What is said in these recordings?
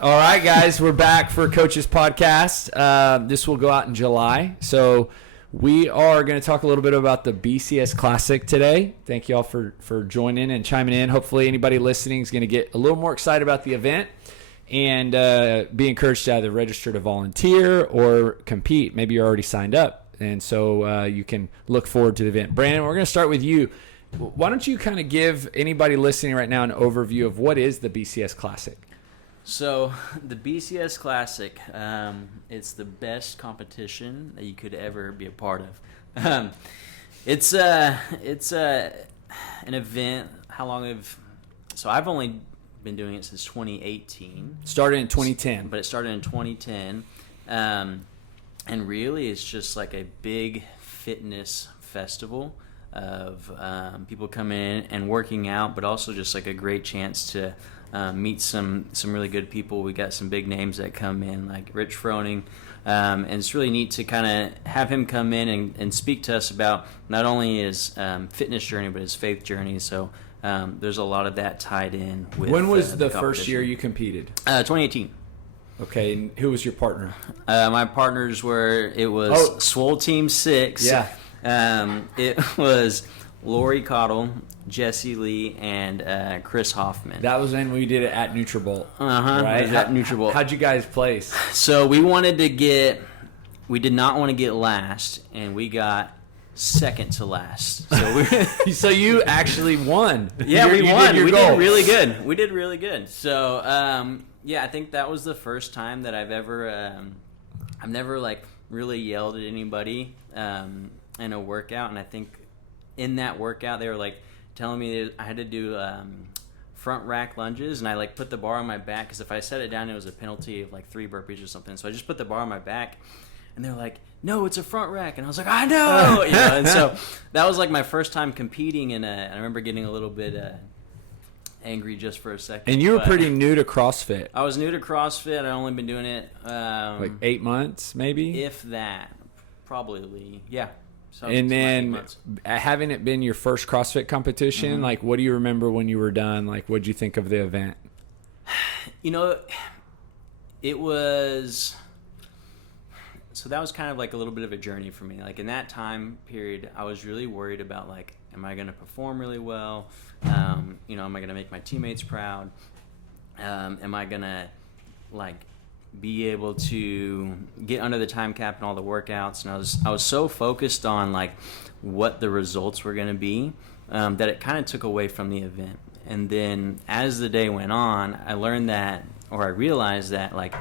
All right, guys, we're back for Coach's Podcast. This will go out in July. So we are going to talk a little bit about the BCS Classic today. Thank you all for joining and chiming in. Hopefully anybody listening is going to get a little more excited about the event and be encouraged to either register to volunteer or compete. Maybe you're already signed up, and so you can look forward to the event. Brandon, we're going to start with you. Why don't you kind of give anybody listening right now an overview of what is the BCS Classic? So the BCS Classic, it's the best competition that you could ever be a part of. It's an event. So I've only been doing it since 2018. Started in 2010. But it started in 2010. And really it's just like a big fitness festival of people coming in and working out, but also just like a great chance to meet some really good people. We got some big names that come in, like Rich Froning, and it's really neat to kind of have him come in and speak to us about not only his fitness journey, but his faith journey. So there's a lot of that tied in with. When was the first year you competed? 2018. Okay, and who was your partner? My partners was Swole Team 6. Yeah. It was Lori Cottle, Jesse Lee, and Chris Hoffman. That was when we did it at NutriBolt. Right? At NutriBolt. How'd you guys place? So we did not want to get last, and we got second to last. So So you actually won. Yeah, we won. We goal. did really good. We did really good. So yeah, I think that was the first time that I've never like really yelled at anybody in a workout, and I think in that workout they were like telling me I had to do front rack lunges, and I like put the bar on my back because if I set it down it was a penalty of like 3 burpees or something. So I just put the bar on my back, and they're like, "No, it's a front rack," and I was like, "I know," And so that was like my first time competing, and I remember getting a little bit angry just for a second. And you were pretty new to CrossFit. I was new to CrossFit. I'd only been doing it like 8 months, maybe, if that, probably, yeah. And then having it been your first CrossFit competition, mm-hmm. like what do you remember when you were done? Like what did you think of the event? It was, so that was kind of like a little bit of a journey for me. Like in that time period, I was really worried about like, am I going to perform really well? Am I going to make my teammates proud? Am I going to like be able to get under the time cap and all the workouts? And I was so focused on like what the results were going to be that it kind of took away from the event. And then as the day went on, I realized that like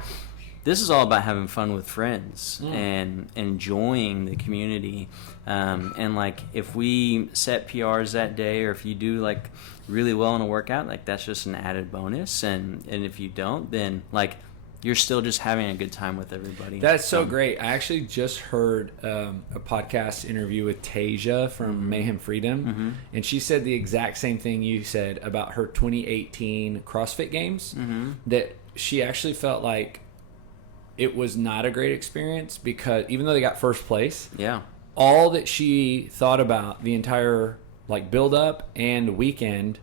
this is all about having fun with friends and enjoying the community. And like if we set PRs that day, or if you do like really well in a workout, like that's just an added bonus. And if you don't, then like you're still just having a good time with everybody. That's so great. I actually just heard a podcast interview with Tasia from mm-hmm. Mayhem Freedom, mm-hmm. and she said the exact same thing you said about her 2018 CrossFit Games, mm-hmm. that she actually felt like it was not a great experience because even though they got first place, yeah, all that she thought about the entire like build up and weekend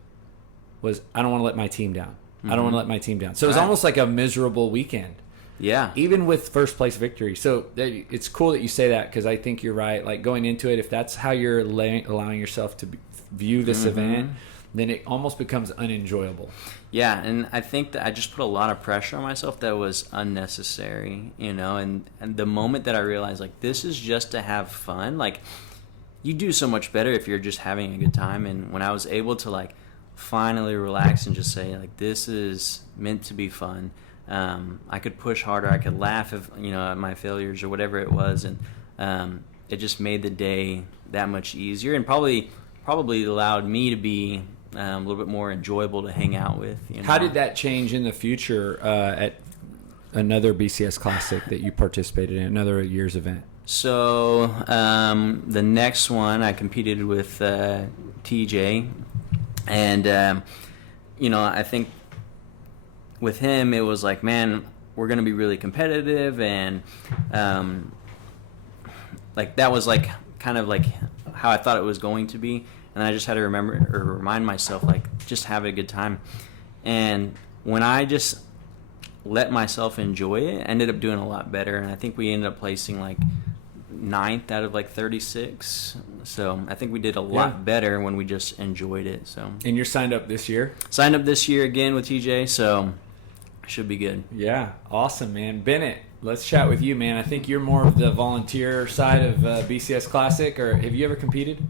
was, I don't want to let my team down. Mm-hmm. I don't want to let my team down. So it was almost like a miserable weekend. Yeah. Even with first place victory. So it's cool that you say that because I think you're right. Like going into it, if that's how you're allowing yourself to view this mm-hmm. event, then it almost becomes unenjoyable. Yeah, and I think that I just put a lot of pressure on myself that was unnecessary, and the moment that I realized, like, this is just to have fun, like, you do so much better if you're just having a good time. And when I was able to, like, finally relax and just say, like, this is meant to be fun, I could push harder, I could laugh at my failures or whatever it was, and it just made the day that much easier and probably allowed me to be a little bit more enjoyable to hang out with. How did that change in the future at another BCS Classic that you participated in, another year's event? So the next one I competed with TJ, and I think with him it was like, man, we're going to be really competitive, and like that was like kind of like how I thought it was going to be. And I just had to remind myself, like, just have a good time. And when I just let myself enjoy it, I ended up doing a lot better. And I think we ended up placing like 9th out of like 36. So I think we did a lot better when we just enjoyed it. So. And you're signed up this year? Signed up this year again with TJ, so should be good. Yeah, awesome, man. Bennett, let's chat with you, man. I think you're more of the volunteer side of BCS Classic, or have you ever competed?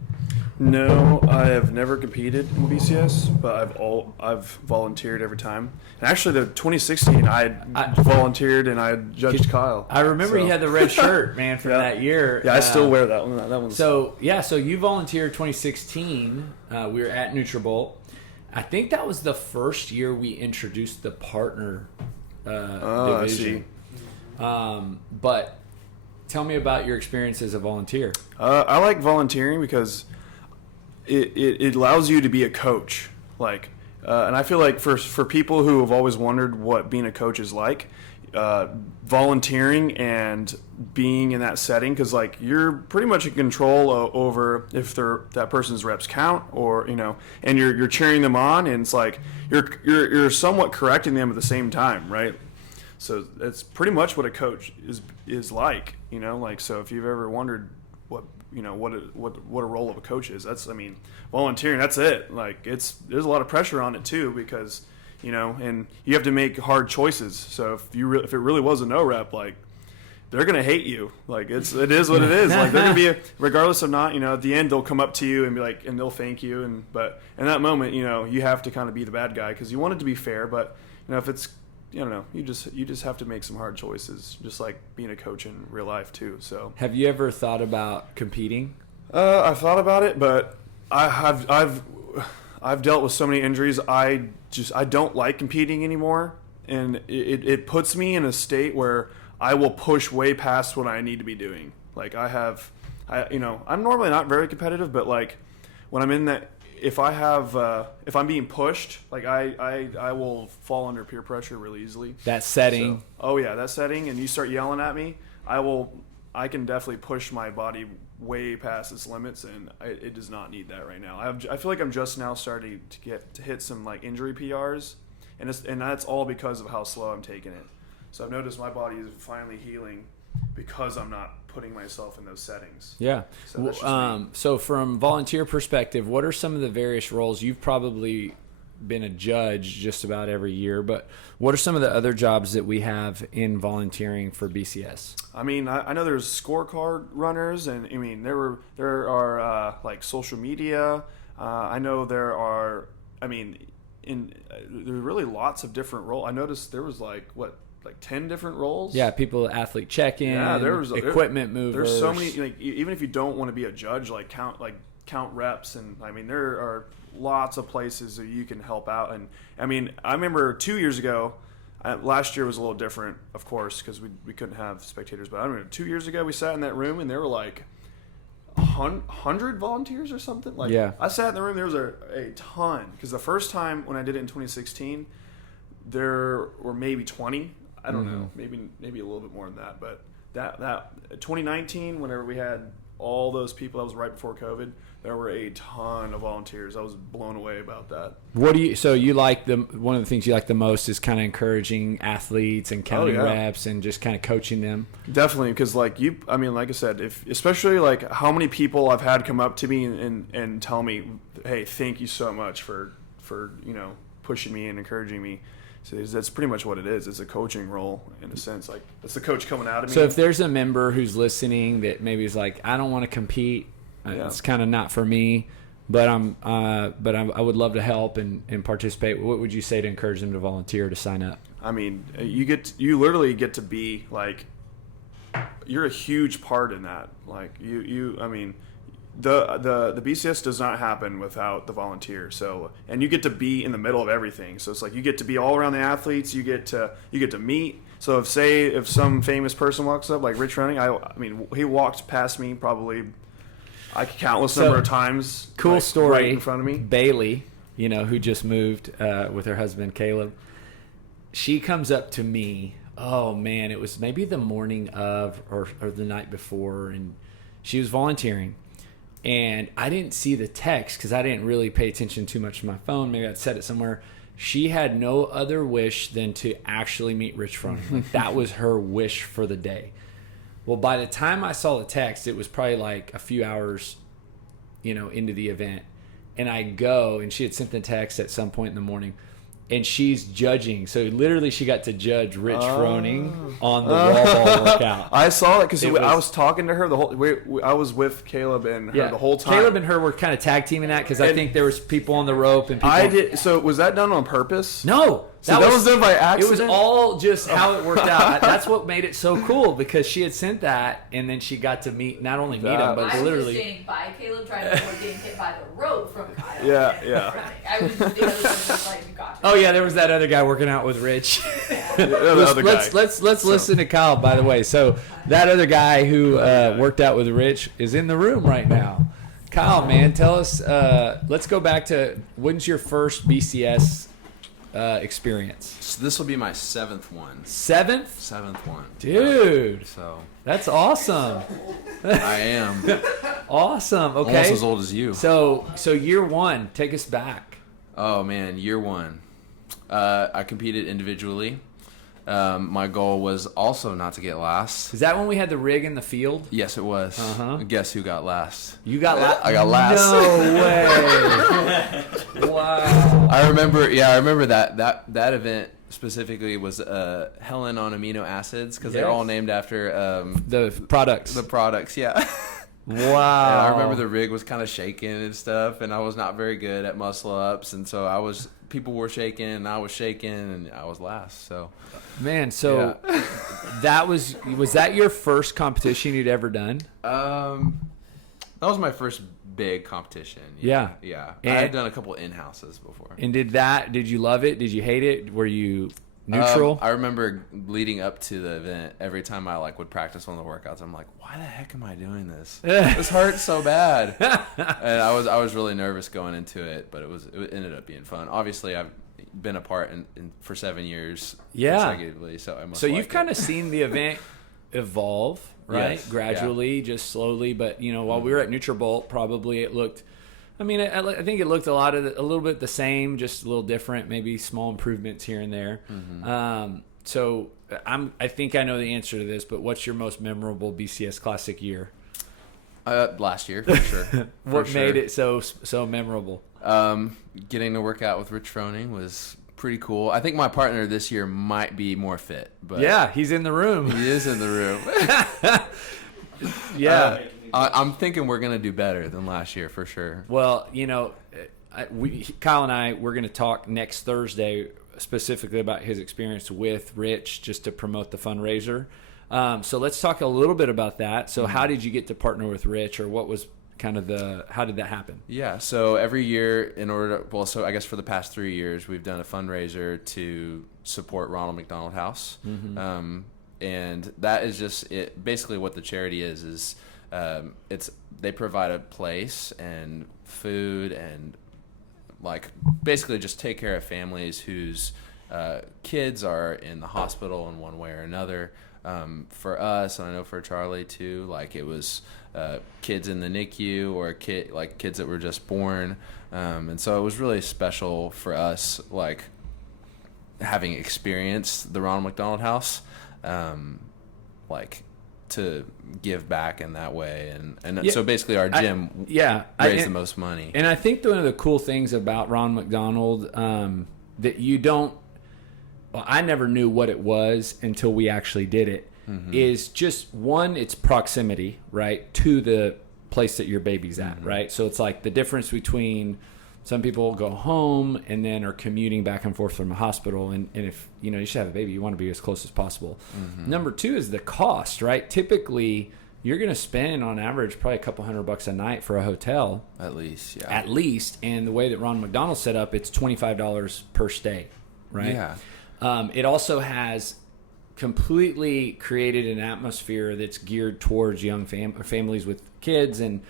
No, I have never competed in BCS, but I've volunteered every time. And actually, the 2016, I volunteered and I judged Kyle. I remember you had the red shirt, man, from that year. Yeah, I still wear that one. That one's so you volunteered 2016. We were at NutriBulk. I think that was the first year we introduced the partner division. I see. But tell me about your experience as a volunteer. I like volunteering because it allows you to be a coach. And I feel like for people who have always wondered what being a coach is like, volunteering and being in that setting, because like you're pretty much in control over if that person's reps count, or and you're cheering them on, and it's like you're somewhat correcting them at the same time, right? So that's pretty much what a coach is like, so if you've ever wondered what a role of a coach is, volunteering, that's it. Like there's a lot of pressure on it too, because and you have to make hard choices. So if it really was a no rep, like they're gonna hate you. Like it is what it is. Like they're gonna be regardless of not, at the end they'll come up to you and be like, and they'll thank you. But in that moment, you have to kind of be the bad guy because you want it to be fair. But if it's you just have to make some hard choices, just like being a coach in real life too. So have you ever thought about competing? I've thought about it, but I've dealt with so many injuries. I don't like competing anymore, and it puts me in a state where I will push way past what I need to be doing. Like I'm normally not very competitive, but like when I'm in that, if I'm being pushed, like I will fall under peer pressure really easily. That setting. That setting, and you start yelling at me, I can definitely push my body way past its limits, and it does not need that right now. I feel like I'm just now starting to hit some like injury PRs, and that's all because of how slow I'm taking it. So I've noticed my body is finally healing because I'm not putting myself in those settings. Yeah. So, so from volunteer perspective, what are some of the various roles? You've probably been a judge just about every year, but what are some of the other jobs that we have in volunteering for BCS? I know there's scorecard runners, and there are like social media. I know there are. There's really lots of different roles. I noticed there was like 10 different roles. Yeah, people athlete check-in. Yeah, equipment movers. There's so many. Like even if you don't want to be a judge, count reps, and there are lots of places that you can help out. And I remember 2 years ago. Last year was a little different, of course, because we couldn't have spectators. But I remember 2 years ago we sat in that room and there were like 100 volunteers or something. I sat in the room. There was a ton, because the first time when I did it in 2016, there were maybe 20. I don't know, maybe a little bit more than that. But that 2019, whenever we had all those people, that was right before COVID, there were a ton of volunteers. I was blown away about that. So you like one of the things you like the most is kind of encouraging athletes and counting reps and just kind of coaching them? Definitely, because like I said, especially like how many people I've had come up to me and tell me, hey, thank you so much for pushing me and encouraging me. So that's pretty much what it is. It's a coaching role in a sense. Like it's the coach coming out of me. So if there's a member who's listening that maybe is like, I don't want to compete, it's kind of not for me, but I would love to help and participate. What would you say to encourage them to volunteer, to sign up? You literally get to be like, you're a huge part in that. Like the BCS does not happen without the volunteer. So, and you get to be in the middle of everything. So it's like you get to be all around the athletes. You get to meet. So if some famous person walks up, like Rich Froning, he walked past me probably countless number of times. Cool story. Right in front of me. Bailey, who just moved with her husband Caleb. She comes up to me. Oh man, it was maybe the morning of or the night before, and she was volunteering. And I didn't see the text because I didn't really pay attention too much to my phone. Maybe I'd set it somewhere. she had no other wish than to actually meet Rich Froning. Like, that was her wish for the day. Well, by the time I saw the text, it was probably like a few hours, into the event. And I go, and she had sent the text at some point in the morning, and she's judging. So literally she got to judge Rich Froning on the wall ball workout. I saw it because I was talking to her the whole. I was with Caleb and her the whole time. Caleb and her were kind of tag teaming that because I think there was people on the rope and people. I did. So was that done on purpose? No. So that was done by accident? It was all just how it worked out. That's what made it so cool, because she had sent that, and then she got to not only meet him, but I literally. was just standing by Caleb, trying to avoid getting hit by the rope from Kyle. Yeah. I was the other one was like, you got it. Oh yeah, there was that other guy working out with Rich. Let's listen to Kyle, by the way. So that other guy who worked out with Rich is in the room right now. Kyle, man, tell us. Let's go back to, when's your first BCS experience? So this will be my 7th one. Seventh one. Dude, So that's awesome. I am Awesome. Okay. almost as old as you. So year one, take us back. Oh man, year one. I competed individually. My goal was also not to get last. Is that when we had the rig in the field? Yes, it was. Guess who got last? You got last? I got last. No way. Wow. I remember that event specifically was Helen on amino acids, because they're Yes. all named after The products. the products. Yeah. Wow. And I remember the rig was kind of shaking and stuff, and I was not very good at muscle ups, and so people were shaking, and I was shaking, and I was last. So, Man, so that was that your first competition you'd ever done? that was my first big competition. Yeah. I And- had done a couple in-houses before. And did you love it? Did you hate it? Were you neutral? I remember leading up to the event, every time I would practice one of the workouts, I'm like, why the heck am I doing this? This hurts so bad. And I was really nervous going into it, but it ended up being fun. Obviously, I've been a part for 7 years consecutively, so I must. So like you've kind of seen the event evolve, right? Yes, Gradually, just slowly, but while we were at NutriBulk, probably it looked. I mean, I think it looked a little bit the same, just a little different, maybe small improvements here and there. So I think I know the answer to this, but what's your most memorable BCS Classic year? last year for sure. What made it so memorable? Getting to work out with Rich Froning was pretty cool. I think my partner this year might be more fit, but Yeah, he's in the room. he is in the room. Yeah. I'm thinking we're gonna do better than last year for sure. Well, Kyle and I, we're going to talk next Thursday specifically about his experience with Rich, just to promote the fundraiser. So let's talk a little bit about that. So how did you get to partner with Rich, or what was kind of how did that happen? Yeah, so every year so I guess for the past 3 years, we've done a fundraiser to support Ronald McDonald House. And that is just it. Basically what the charity is they provide a place and food and basically just take care of families whose kids are in the hospital in one way or another. For us, and I know for Charlie too, it was kids in the NICU or kids that were just born, and so it was really special for us, having experienced the Ronald McDonald House, to give back in that way, and so basically our gym raised the most money. And I think one of the cool things about Ron McDonald that you don't, well, I never knew what it was until we actually did it, is just one, it's proximity, right, to the place that your baby's at, right? So it's the difference between some people go home and then are commuting back and forth from a hospital, and if you should have a baby, you want to be as close as possible. Number two is the cost, right? Typically you're going to spend on average probably a couple $100 a night for a hotel, at least. And the way that Ron McDonald set up, it's $25 per stay, right? Yeah. It also has completely created an atmosphere that's geared towards young families with kids, and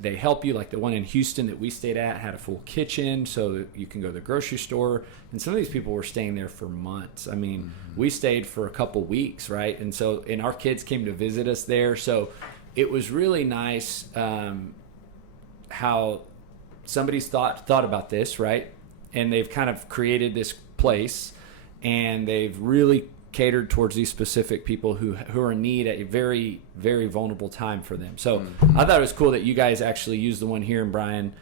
they help you. Like the one in Houston that we stayed at had a full kitchen, so that you can go to the grocery store. And some of these people were staying there for months. I mean, we stayed for a couple weeks, right? And our kids came to visit us there. So it was really nice how somebody's thought about this, right? and they've kind of created this place, and they've really catered towards these specific people who are in need at a very, very vulnerable time for them. So I thought it was cool that you guys actually used the one here in Bryan.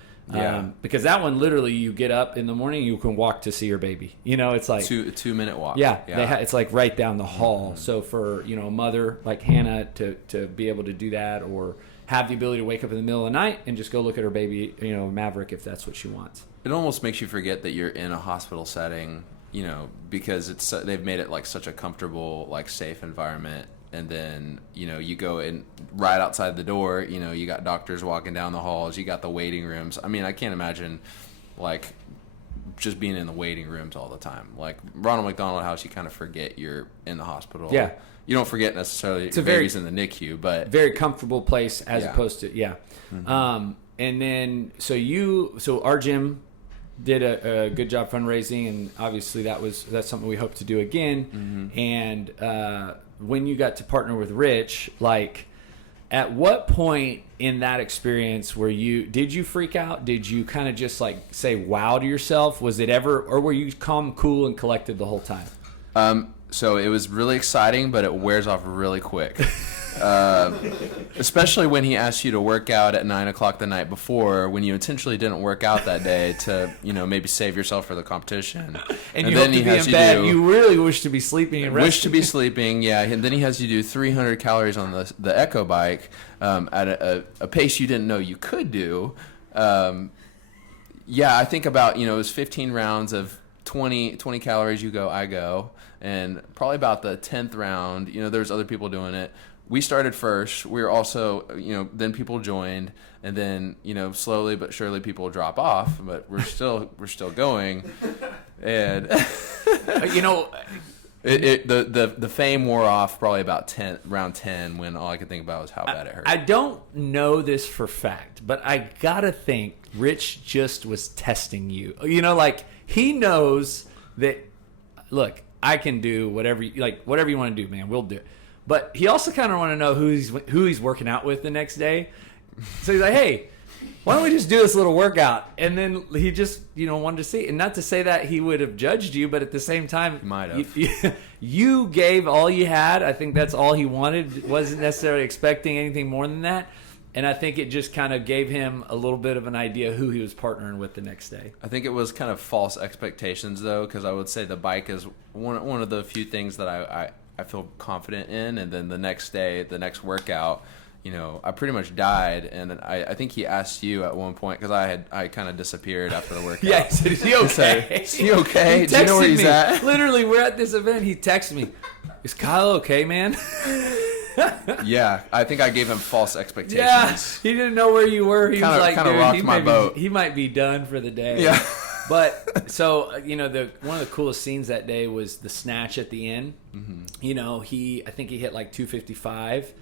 Because that one, literally, you get up in the morning, you can walk to see your baby. It's like a 2-minute walk. Yeah. It's like right down the hall. So for a mother like Hannah to be able to do that, or have the ability to wake up in the middle of the night and just go look at her baby, Maverick, if that's what she wants. It almost makes you forget that you're in a hospital setting, because they've made it like such a comfortable, like safe environment. And then, you go in right outside the door, you got doctors walking down the halls, you got the waiting rooms. I mean, I can't imagine like just being in the waiting rooms all the time. Like Ronald McDonald House, you kind of forget you're in the hospital. Yeah. You don't forget necessarily It's a baby's in the NICU, but very comfortable place as opposed to, Mm-hmm. And then, so our gym did a good job fundraising, and obviously that's something we hope to do again. And, when you got to partner with Rich, like at what point in that experience did you freak out? Did you kind of just like say wow to yourself? Was it ever, or were you calm, cool, and collected the whole time? So it was really exciting, but it wears off really quick. Especially when he asked you to work out at 9:00 the night before, when you intentionally didn't work out that day to, maybe save yourself for the competition. And you hope to be in bed. You really wish to be sleeping and resting. Wish to be sleeping, yeah. And then he has you do 300 calories on the Echo bike at a pace you didn't know you could do. I think about, it was 15 rounds of 20 calories, you go, I go. And probably about the 10th round, there's other people doing it. We started first. We were also, then people joined, and then, slowly but surely people drop off, but we're still going. And the fame wore off probably about round 10, when all I could think about was how bad it hurt. I don't know this for fact, but I gotta think Rich just was testing you. Like he knows that. Look, I can do whatever you want to do, man. We'll do it. But he also kind of want to know who he's working out with the next day. So he's like, hey, why don't we just do this little workout? And then he just, wanted to see. And not to say that he would have judged you, but at the same time, might have. You gave all you had. I think that's all he wanted. Wasn't necessarily expecting anything more than that. And I think it just kind of gave him a little bit of an idea who he was partnering with the next day. I think it was kind of false expectations, though, because I would say the bike is one of the few things that I feel confident in. And then the next day, the next workout, I pretty much died. And I think he asked you at one point, because I kind of disappeared after the workout. Yeah, he said, is he okay? Is he okay? Do you know where he's at? Literally, we're at this event. He texted me, is Kyle okay, man? Yeah, I think I gave him false expectations. Yeah, he didn't know where you were. He was like, kind of rocked my boat. He might be done for the day. Yeah. But so one of the coolest scenes that day was the snatch at the end. Mm-hmm. I think he hit like 255,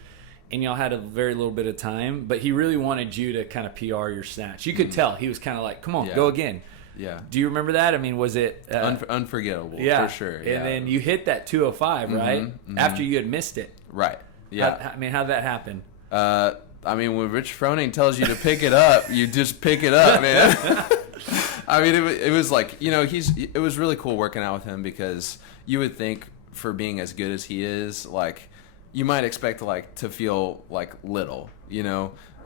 and y'all had a very little bit of time, but he really wanted you to kind of PR your snatch. You could tell he was kind of like, come on, go again. Yeah. Do you remember that? I mean, was it unforgettable? Yeah, for sure. Yeah. And then you hit that 205, right? Mm-hmm. After you had missed it. Right. Yeah. How'd that happen? When Rich Froning tells you to pick it up, you just pick it up, man. I mean, it was like, it was really cool working out with him, because you would think, for being as good as he is, like, you might expect to feel like little,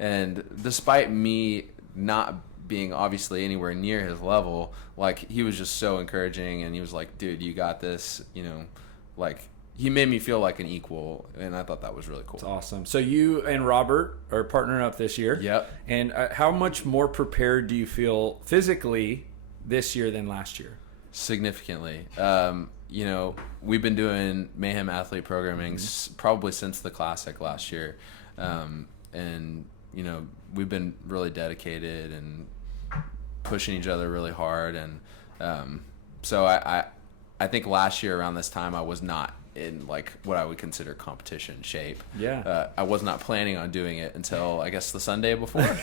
and despite me not being obviously anywhere near his level, like, he was just so encouraging, and he was like, dude, you got this, like, he made me feel like an equal, and I thought that was really cool. It's awesome. So you and Robert are partnering up this year. Yep. And how much more prepared do you feel physically this year than last year? Significantly. We've been doing Mayhem Athlete programming probably since the Classic last year. And we've been really dedicated and pushing each other really hard. And so I think last year around this time I was not in like what I would consider competition shape. Yeah. I was not planning on doing it until I guess the Sunday before.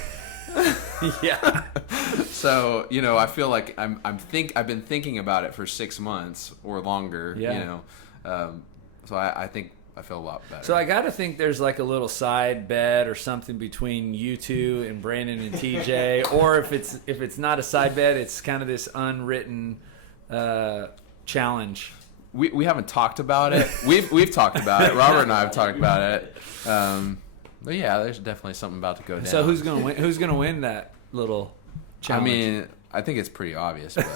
Yeah. So, I feel like I've been thinking about it for 6 months or longer, Yeah. So I think I feel a lot better. So I got to think there's like a little side bet or something between you two and Brandon and TJ, or if it's not a side bet, it's kind of this unwritten challenge. We haven't talked about it. We've talked about it. Robert and I have talked about it. But yeah, there's definitely something about to go down. So who's gonna win? Who's gonna win that little challenge? I mean, I think it's pretty obvious, but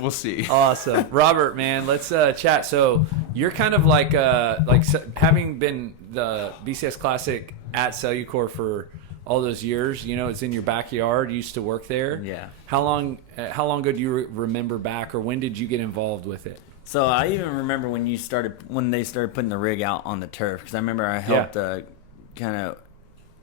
we'll see. Awesome, Robert, man. Let's chat. So you're kind of like having been the BCS Classic at Cellucor for all those years. You know, it's in your backyard. You used to work there. Yeah. How long ago do you remember back, or when did you get involved with it? So I even remember when they started putting the rig out on the turf, because I remember I helped kind of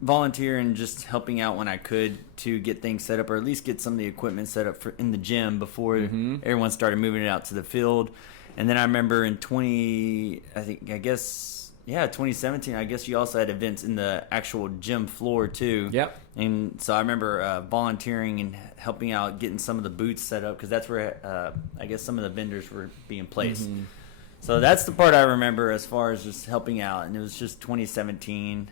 volunteer and just helping out when I could to get things set up, or at least get some of the equipment set up in the gym before everyone started moving it out to the field. And then I remember in 2017, I guess you also had events in the actual gym floor too. Yep. And so I remember volunteering and helping out, getting some of the booths set up, because that's where I guess some of the vendors were being placed. Mm-hmm. So that's the part I remember as far as just helping out. And it was just 2017.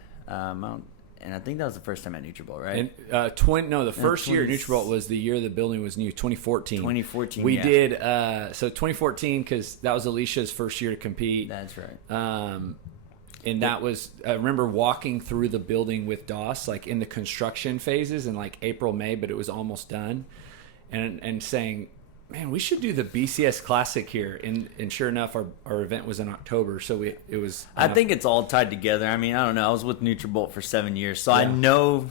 And I think that was the first time at NutriBolt, right? And the first year at NutriBolt was the year the building was new, 2014. 2014, We yeah. did, so 2014, because that was Alicia's first year to compete. That's right. And that was, I remember walking through the building with Doss, like in the construction phases in like April, May, but it was almost done. And saying, man, we should do the BCS Classic here. And sure enough, our event was in October. So it was. I think it's all tied together. I mean, I don't know. I was with NutriBolt for 7 years, so Yeah. I know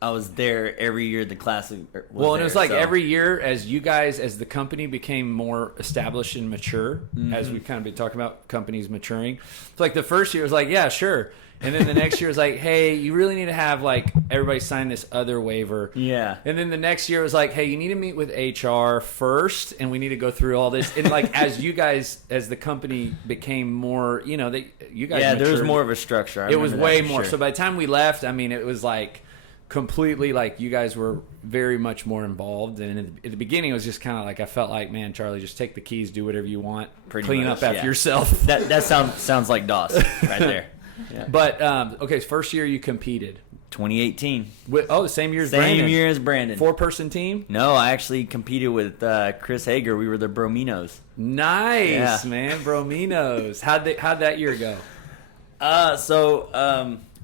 I was there every year the Classic was and it was like so. every year as you guys, as the company became more established and mature, as we've kind of been talking about companies maturing. It's like the first year was like, yeah, sure. And then the next year was like, hey, you really need to have like everybody sign this other waiver. Yeah. And then the next year was like, hey, you need to meet with HR first, and we need to go through all this. And like as you guys, as the company became more, you guys there was matured. more of a structure. I It was remember way that for more. sure. So by the time we left, I mean, it was like completely like you guys were very much more involved. And at the beginning, it was just kind of like I felt like, man, Charlie, just take the keys, do whatever you want, Pretty clean much, up after yeah. yourself. That sounds like DOS right there. Yeah. But okay, first year you competed. 2018. The same year as Same Brandon. year as Brandon. 4-person team. No, I actually competed with Chris Hager. We were the Brominos. Nice, Yeah. man, Brominos. How'd that year go?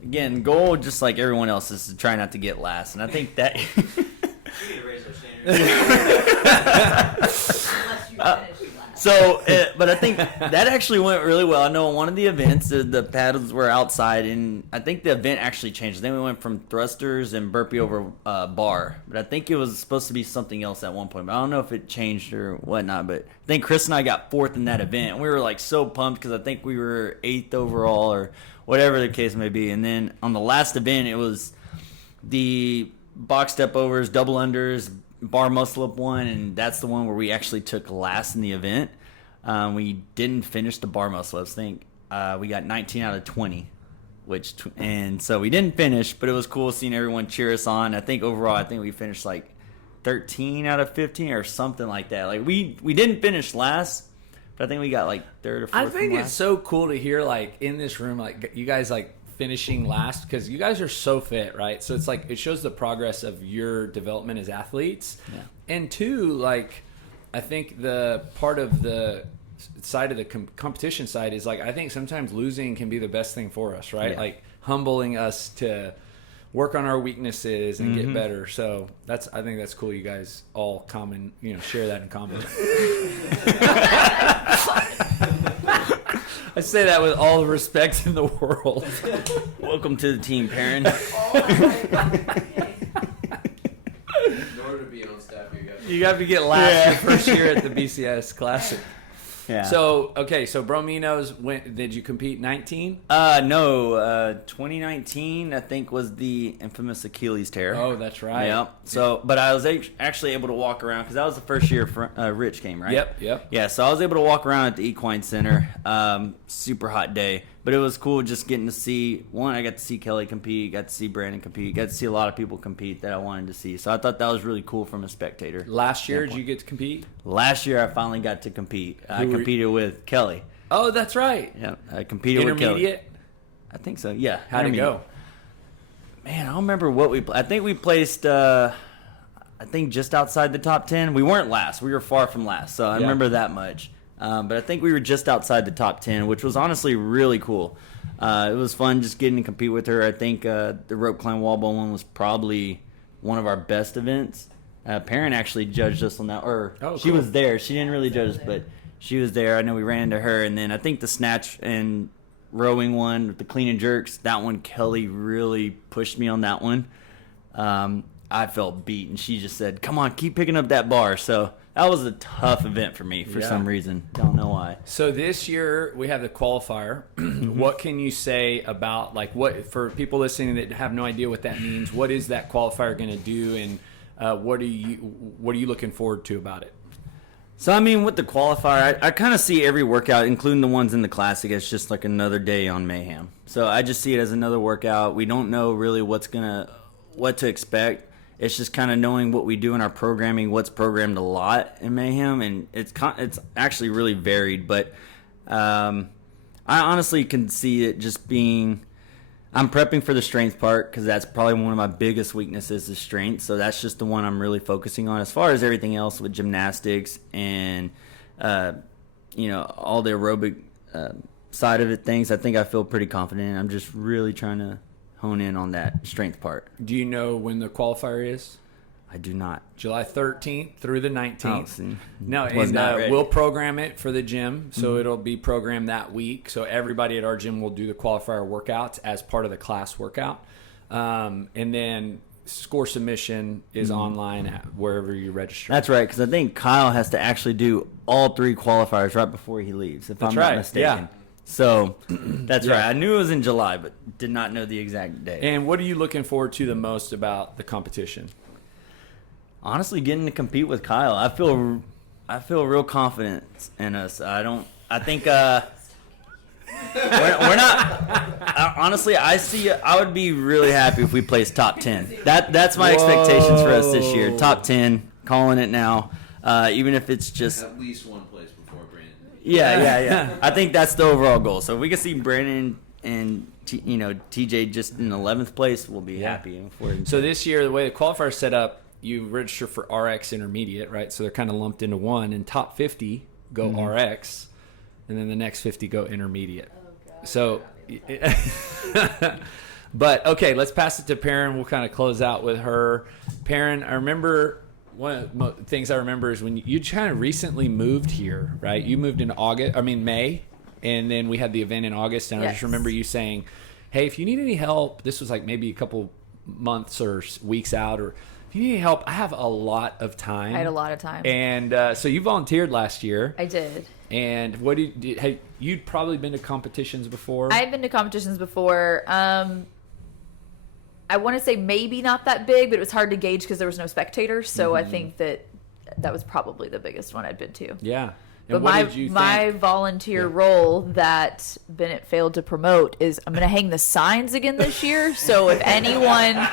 Again, goal, just like everyone else, is to try not to get last. And I think that... We need to raise our standards. Unless you finish last. But I think that actually went really well. I know on one of the events, the paddles were outside, and I think the event actually changed. Then we went from thrusters and burpee over bar. But I think it was supposed to be something else at one point. But I don't know if it changed or whatnot. But I think Chris and I got 4th in that event. And we were like so pumped because I think we were 8th overall or whatever the case may be. And then on the last event, it was the box step overs, double unders, bar muscle up one, and that's the one where we actually took last in the event. We didn't finish the bar muscle ups. I think we got 19 out of 20, and so we didn't finish, but it was cool seeing everyone cheer us on. I think overall, we finished like 13 out of 15 or something like that. Like we didn't finish last, but I think we got like 3rd or 4th. I think from it's last. so cool to hear like in this room, like you guys like finishing last, because you guys are so fit, right? So it's like it shows the progress of your development as athletes. Yeah. And two, like I think the part of the side of the competition side is like I think sometimes losing can be the best thing for us, right? Yeah. Like humbling us to work on our weaknesses and get better. So I think that's cool. You guys all share that in common. I say that with all the respect in the world. Welcome to the team, Perrin. In order to be on staff, You got to get last your first year at the BCS Classic. Yeah. So Brominos, did you compete 19? No, 2019 I think was the infamous Achilles tear. Oh, that's right. Yeah. So, but I was actually able to walk around because that was the first year Rich came, right? Yep. Yeah. So I was able to walk around at the Equine Center. Super hot day. But it was cool just getting to see, one, I got to see Kelly compete, got to see Brandon compete, got to see a lot of people compete that I wanted to see. So I thought that was really cool from a spectator. Last year, did you get to compete? Last year, I finally got to compete. I competed with Kelly. Oh, that's right. Yeah, I competed with Kelly. Intermediate? I think so, yeah. How'd it go? Man, I don't remember what I think we placed, I think just outside the top 10. We weren't last. We were far from last, so I remember that much. But I think we were just outside the top 10, which was honestly really cool. It was fun just getting to compete with her. I think the rope climb wall ball one was probably one of our best events. Perrin actually judged us on that, or she was there. She didn't really judge us, but she was there. I know we ran into her, and then I think the snatch and rowing one with the clean and jerks, that one Kelly really pushed me on that one. I felt beat, and she just said, "Come on, keep picking up that bar." So that was a tough event for me for some reason. Don't know why. So this year we have the qualifier. What can you say about, like, what, for people listening that have no idea what that means, what is that qualifier going to do, and what are you looking forward to about it? So, I mean, with the qualifier, I kind of see every workout, including the ones in the Classic, as just like another day on Mayhem. So I just see it as another workout. We don't know really what to expect. It's just kind of knowing what we do in our programming, what's programmed a lot in Mayhem, and it's actually really varied. But I honestly can see it just being, I'm prepping for the strength part because that's probably one of my biggest weaknesses is strength. So that's just the one I'm really focusing on. As far as everything else with gymnastics and all the aerobic side of it, things I think I feel pretty confident in. I'm just really trying to hone in on that strength part. Do you know when the qualifier is? I do not. July 13th through the 19th. Oh, see. No, Was not ready. We'll program it for the gym, so it'll be programmed that week. So everybody at our gym will do the qualifier workouts as part of the class workout. And then score submission is online at wherever you register. That's right, because I think Kyle has to actually do all 3 qualifiers right before he leaves, if I'm not mistaken. Yeah. So that's right. I knew it was in July, but did not know the exact day. And what are you looking forward to the most about the competition? Honestly, getting to compete with Kyle, I feel real confident in us. I think we're not. Honestly, I would be really happy if we placed top 10. That's my expectations for us this year. Top 10, calling it now. Even if it's just at least one place before Brandon. Yeah. I think that's the overall goal. So if we can see Brandon and TJ just in 11th place, we'll be happy. So this year, the way the qualifier is set up, you register for RX intermediate, right? So they're kind of lumped into one, and top 50 go RX, and then the next 50 go intermediate. So, but okay, let's pass it to Perrin. We'll kind of close out with her. Perrin, I remember one of the things I remember is when you kind of recently moved here, right? You moved in May, and then we had the event in August, and I just remember you saying, "Hey, if you need any help," this was like maybe a couple months or weeks out, or if you need any help, I have a lot of time. I had a lot of time. And so you volunteered last year. I did. And what you'd probably been to competitions before? I had been to competitions before. I want to say maybe not that big, but it was hard to gauge because there was no spectators. So I think that was probably the biggest one I'd been to. Yeah. And but my volunteer role that Bennett failed to promote is I'm going to hang the signs again this year. So if anyone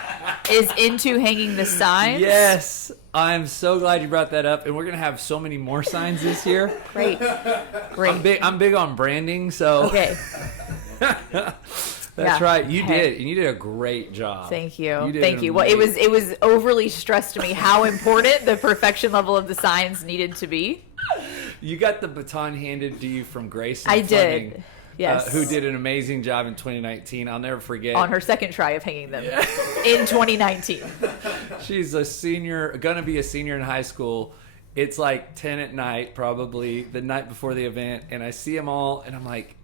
is into hanging the signs. Yes. I'm so glad you brought that up. And we're going to have so many more signs this year. Great. I'm big on branding. So. Okay. That's right. You did. And you did a great job. Thank you. Thank you. Well, it was overly stressed to me how important the perfection level of the signs needed to be. You got the baton handed to you from Grace. I did. Yes. Who did an amazing job in 2019. I'll never forget. On her second try of hanging them in 2019. She's gonna be a senior in high school. It's like 10 at night, probably the night before the event. And I see them all and I'm like,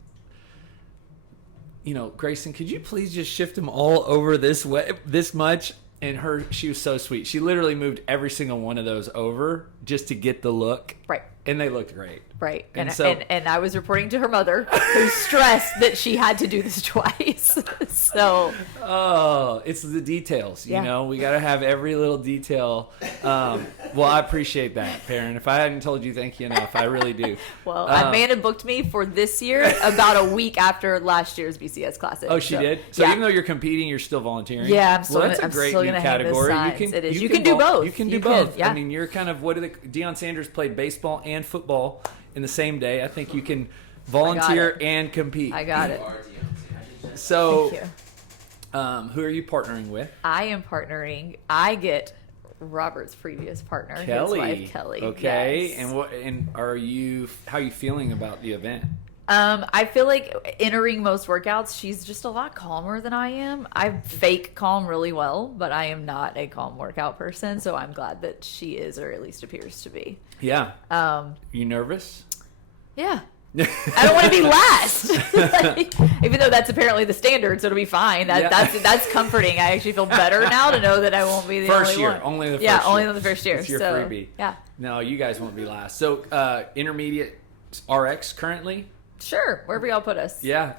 Grayson, could you please just shift them all over this much? And she was so sweet. She literally moved every single one of those over just to get the look. Right. and they looked great. Right. And And I was reporting to her mother, who stressed that she had to do this twice. So. Oh, it's the details. You know, we got to have every little detail. Well, I appreciate that, Perrin. If I hadn't told you thank you enough, I really do. Well, Amanda booked me for this year about a week after last year's BCS Classic. Oh, she did? So even though you're competing, you're still volunteering? Yeah, I'm still Well, that's a great new category. You can do both. You can do both. I mean, you're kind of, Deion Sanders played baseball and football in the same day. I think you can volunteer and compete. I got it. So, Thank you. who are you partnering with? I am partnering. I get Robert's previous partner, Kelly. his wife Kelly. Okay, Yes. and how are you feeling about the event? I feel like entering most workouts, she's just a lot calmer than I am. I fake calm really well, but I am not a calm workout person, so I'm glad that she is, or at least appears to be. Yeah. You nervous? Yeah. I don't want to be last. Even though that's apparently the standard, so it'll be fine. That's comforting. I actually feel better now to know that I won't be the first only year. one. Only the first year. year. Yeah, only the first year. It's your so, freebie. Yeah. No, you guys won't be last. So, intermediate RX currently? Sure, wherever y'all put us. Yeah.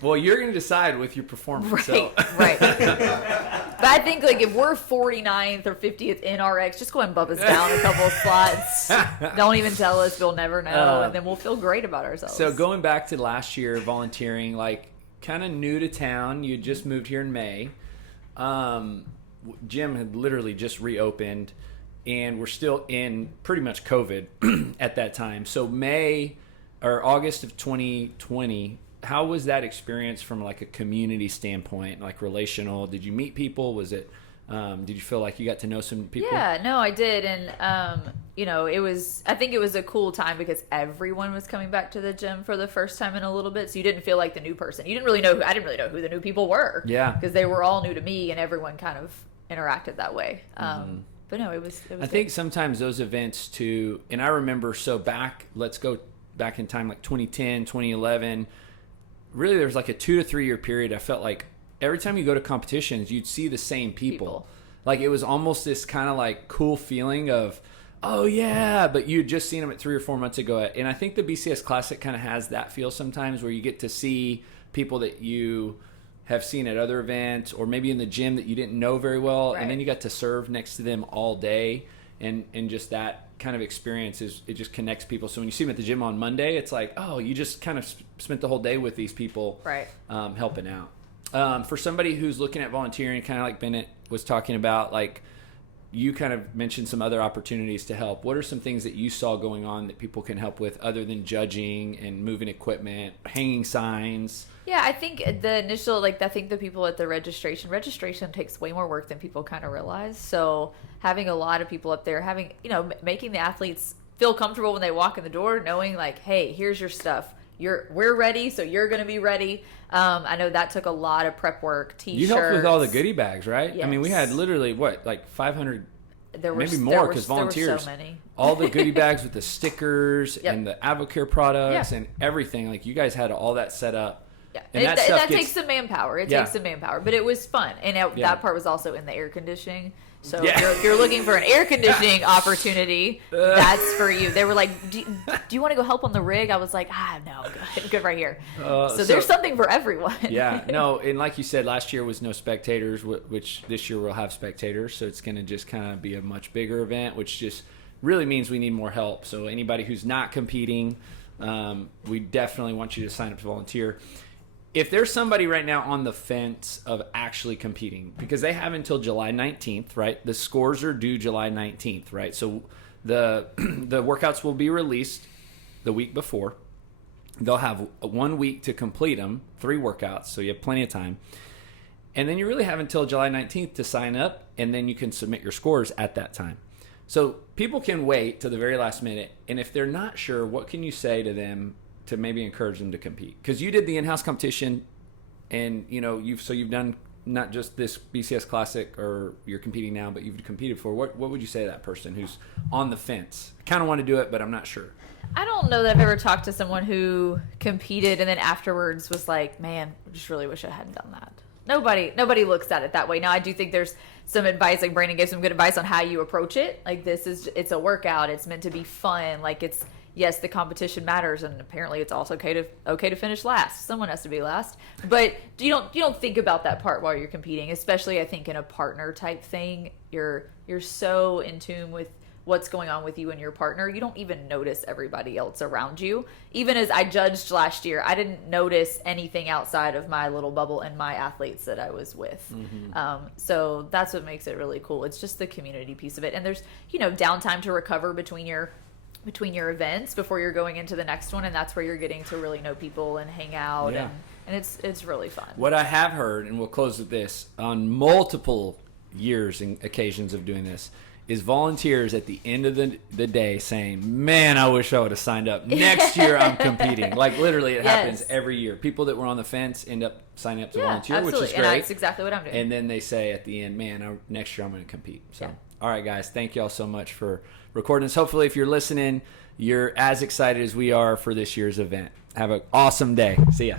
Well, you're going to decide with your performance. Right, So. right. But I think like if we're 49th or 50th in RX, just go ahead and bump us down a couple of spots. Don't even tell us. We'll never know. And then we'll feel great about ourselves. So going back to last year, volunteering, like kind of new to town. You just moved here in May. Gym had literally just reopened, and we're still in pretty much COVID at that time. So May or August of 2020, how was that experience from like a community standpoint, like relational? Did you meet people? Was it, did you feel like you got to know some people? Yeah, no, I did. And, I think it was a cool time because everyone was coming back to the gym for the first time in a little bit. So you didn't feel like the new person. You didn't really know I didn't really know who the new people were. Yeah. Because they were all new to me and everyone kind of interacted that way. But no, it was I think sometimes those events too, and I remember, let's go back in time, like 2010, 2011, really there's like a 2 to 3 year period. I felt like every time you go to competitions, you'd see the same people. Like it was almost this kind of like cool feeling of, oh yeah, but you'd just seen them at 3 or 4 months ago. And I think the BCS Classic kind of has that feel sometimes where you get to see people that you have seen at other events or maybe in the gym that you didn't know very well. Right. And then you got to serve next to them all day. And just that kind of experience it just connects people. So when you see them at the gym on Monday, it's like, oh, you just kind of spent the whole day with these people, right? Helping out. For somebody who's looking at volunteering, kind of like Bennett was talking about, like you kind of mentioned some other opportunities to help. What are some things that you saw going on that people can help with other than judging and moving equipment, hanging signs? Yeah, I think the initial, I think the people at the registration takes way more work than people kind of realize. So having a lot of people up there, making the athletes feel comfortable when they walk in the door, knowing like, hey, here's your stuff. We're ready, so you're going to be ready. I know that took a lot of prep work, T-shirts. You helped with all the goodie bags, right? Yes. I mean, we had literally, 500, maybe more, more because volunteers. There were so many. All the goodie bags with the stickers and the AdvoCare products and everything. Like, you guys had all that set up. Yeah, and that takes some manpower. It takes some manpower, but it was fun, and that part was also in the air conditioning. So if you're looking for an air conditioning opportunity, that's for you. They were like, "Do you want to go help on the rig?" I was like, no, good right here. So there's something for everyone. Yeah, no, and like you said, last year was no spectators, which this year we'll have spectators. So it's going to just kind of be a much bigger event, which just really means we need more help. So anybody who's not competing, we definitely want you to sign up to volunteer. If there's somebody right now on the fence of actually competing, because they have until July 19th, right? The scores are due July 19th, right? So the workouts will be released the week before. They'll have 1 week to complete them, 3 workouts, so you have plenty of time. And then you really have until July 19th to sign up, and then you can submit your scores at that time. So people can wait to the very last minute, and if they're not sure, what can you say to them to maybe encourage them to compete? Because you did the in-house competition, and you've done not just this BCS Classic, or you're competing now, but you've competed for. What would you say to that person who's on the fence? I kind of want to do it, but I'm not sure. I don't know that I've ever talked to someone who competed and then afterwards was like, man, I just really wish I hadn't done that. Nobody looks at it that way. Now, I do think there's some advice, like Brandon gave some good advice on how you approach it. Like, it's a workout. It's meant to be fun. Like, it's yes, the competition matters, and apparently it's also okay to finish last. Someone has to be last, but you don't think about that part while you're competing. Especially, I think in a partner type thing, you're so in tune with what's going on with you and your partner. You don't even notice everybody else around you. Even as I judged last year, I didn't notice anything outside of my little bubble and my athletes that I was with. So that's what makes it really cool. It's just the community piece of it. And there's, downtime to recover between your events before you're going into the next one. And that's where you're getting to really know people and hang out. Yeah. And it's really fun. What I have heard, and we'll close with this, on multiple years and occasions of doing this, is volunteers at the end of the day saying, man, I wish I would have signed up. Next year I'm competing. Like literally it happens every year. People that were on the fence end up signing up to volunteer, absolutely. which is great. And that's exactly what I'm doing. And then they say at the end, man, next year I'm going to compete. So, all right, guys, thank y'all so much for recording this. Hopefully if you're listening, you're as excited as we are for this year's event. Have an awesome day. See ya.